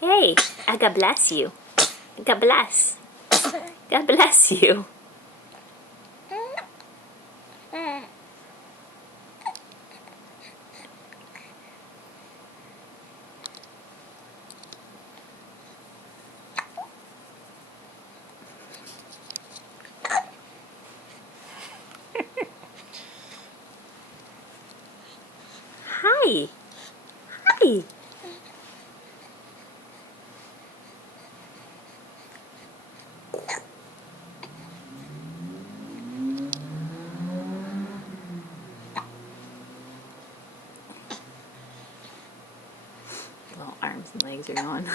Hey, God bless you. God bless. God bless you. Hi. Hi. Little arms and legs are going.